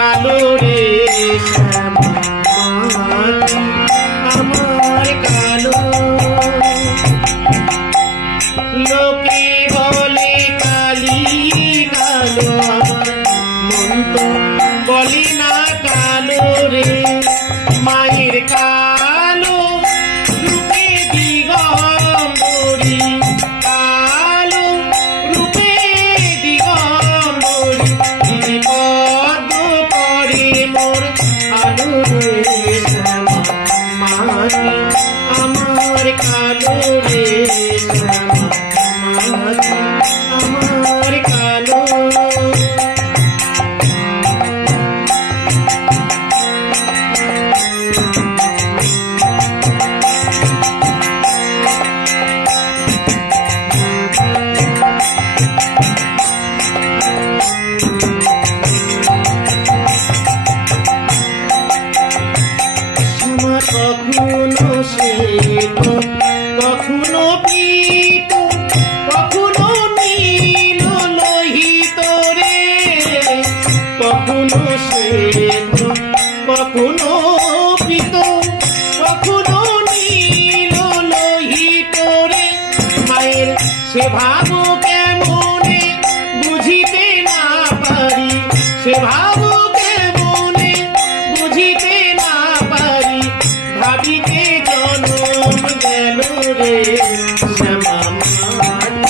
কালো রে শ্যামা মাটি আমার কালো। লোকে বলে কালি কালো, আমার মন তো বলে না কালো রে। মায়ের কালো রূপে দিগম্বরী, কালো রূপে দিগম্বরী, বিপদ করে মোর আলো রে শ্যামা মাটি আমার কালো রে শ্যামা মাটি আমার কালো। কখনো শ্বেত কখনো পীত কখনো নীল লোহিত রে, কখনো শ্বেত কখনো পীত কখনো নীল লোহিত রে। মায়ের সে ভাব কেমনে বুঝিতে না পারি, সে ভাব কেমনে বুঝিতে না পারি, ভাবিতে জনম গেল রে শ্যামা মাটি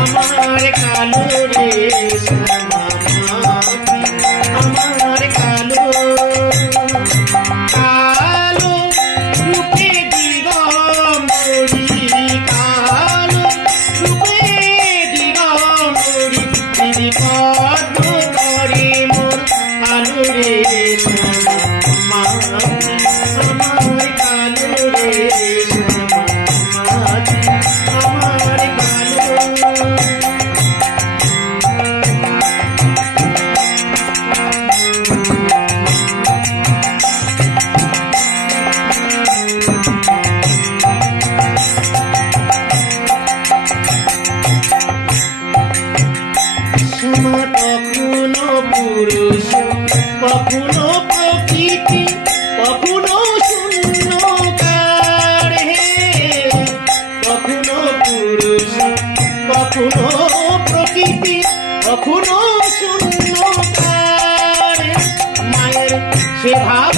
আমার কালো রে শ্যামা মাটি আমার কালো। কালো রূপে দিগম্বরী, কালো রূপে দিগম্বরী, বিপদ করে মোর আলো রে শ্যামা মাটি আমার কালো রে শ্যামা মাটি আমার কালো। শ্যামা কখনো পুরুষ কখনো প্রকৃতি কখনো শূন্যকার হে, কখনো পুরুষ কখনো প্রকৃতি কখনো শূন্যকার। মায়ের সে ভাব